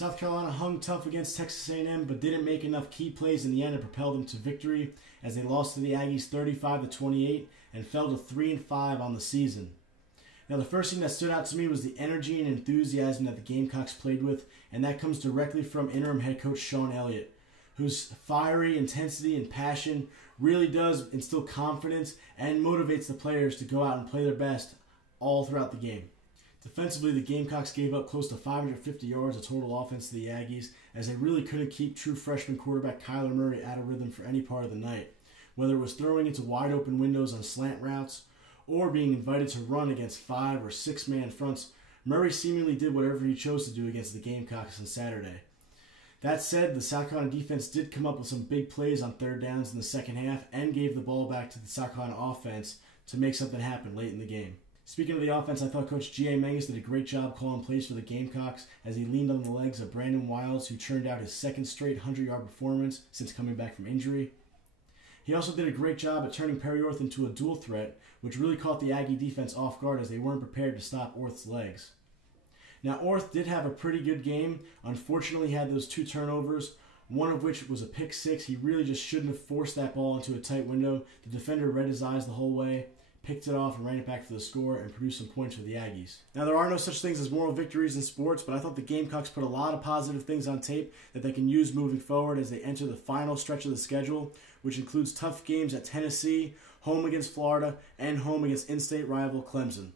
South Carolina hung tough against Texas A&M, but didn't make enough key plays in the end to propel them to victory as they lost to the Aggies 35-28 and fell to 3-5 on the season. Now, the first thing that stood out to me was the energy and enthusiasm that the Gamecocks played with, and that comes directly from interim head coach Sean Elliott, whose fiery intensity and passion really does instill confidence and motivates the players to go out and play their best all throughout the game. Defensively, the Gamecocks gave up close to 550 yards of total offense to the Aggies, as they really couldn't keep true freshman quarterback Kyler Murray out of rhythm for any part of the night, whether it was throwing into wide open windows on slant routes or being invited to run against 5 or 6 man fronts. Murray seemingly did whatever he chose to do against the Gamecocks on Saturday. That said, the South Carolina defense did come up with some big plays on third downs in the second half and gave the ball back to the South Carolina offense to make something happen late in the game. Speaking of the offense, I thought Coach G.A. Menges did a great job calling plays for the Gamecocks as he leaned on the legs of Brandon Wiles, who churned out his second straight 100-yard performance since coming back from injury. He also did a great job at turning Perry Orth into a dual threat, which really caught the Aggie defense off guard as they weren't prepared to stop Orth's legs. Now, Orth did have a pretty good game. Unfortunately, he had those 2 turnovers, one of which was a pick 6. He really just shouldn't have forced that ball into a tight window. The defender read his eyes the whole way, picked it off and ran it back for the score and produced some points for the Aggies. Now, there are no such things as moral victories in sports, but I thought the Gamecocks put a lot of positive things on tape that they can use moving forward as they enter the final stretch of the schedule, which includes tough games at Tennessee, home against Florida, and home against in-state rival Clemson.